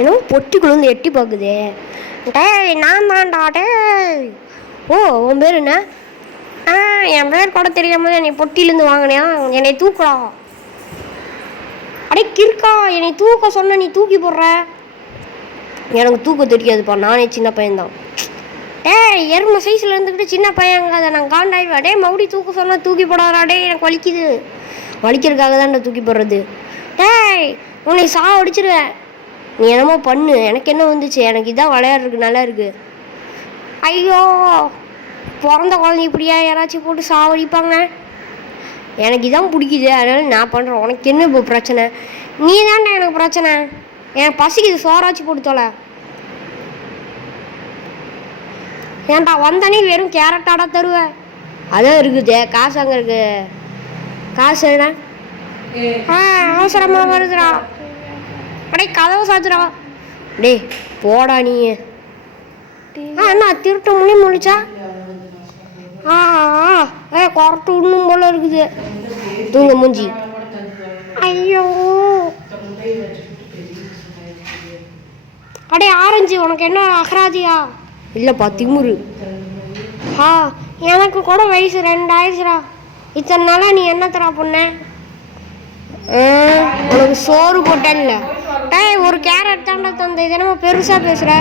என்னமோ பொட்டிக்குள்ளே எட்டி பார்க்குதே. டேய் நான் தான்டா டேய். ஓ உன் பேர் என்ன? என் பேர் கூட தெரியாம என்னை பொட்டியிலேருந்து வாங்கினியா? என்னை தூக்குடா. அடே கிறுக்கா, என்னை தூக்க சொன்ன நீ தூக்கி போடுற. எனக்கு தூக்க தெரியாதுப்பா, நானே சின்ன பையன்தான். எருமை சைஸில் இருந்துக்கிட்டு சின்ன பையங்காத நான் காண்டாயிடுவேன். டே மறுபடி தூக்க சொன்னால் தூக்கி போடாதா. டே எனக்கு வலிக்குது. வலிக்கிறதுக்காக தான் தூக்கி போடுறது. டேய் உன்னை அடிச்சிருவேன். நீ என்னமோ பண்ணு, எனக்கு என்ன வந்துச்சு? எனக்கு இதான் விளையாடுறதுக்கு நல்லா இருக்குது. ஐயோ பிறந்த குழந்தை இப்படியா யாராச்சும் போட்டு சாவடிப்பாங்க? எனக்கு இதான் பிடிக்குது, அதனால நான் பண்ணுறேன். உனக்கு என்ன இப்போ பிரச்சனை? நீ தான்டா எனக்கு பிரச்சனை. எனக்கு பசிக்குது, சோறாச்சு போட்டு தொலை. ஏன்டா வந்தானே வெறும் கேரட்டாடா தருவேன்? அதான் இருக்குது காசு. அங்கே இருக்கு காசு. என்ன அவசரமாக வருதுடா. அடே கதவை சாத்துடா. டே போடா நீ. என்ன திருட்டு முழிச்சா? கொரட்டு இன்னும் போல இருக்குது. தூங்க மூஞ்சி. ஐயோ அடே ஆரஞ்சு, உனக்கு என்ன அகராதியா? இல்லைப்பா திமுரு. எனக்கு கூட வயசு 2 ஆயிடுச்சுடா. இத்தனை நாளாக நீ என்ன தரா பொண்ண? உனக்கு சோறு போட்டேன்ல. டேய் ஒரு கேரட் தாண்டா தந்த. இது என்னமோ பெருசாக பேசுகிற.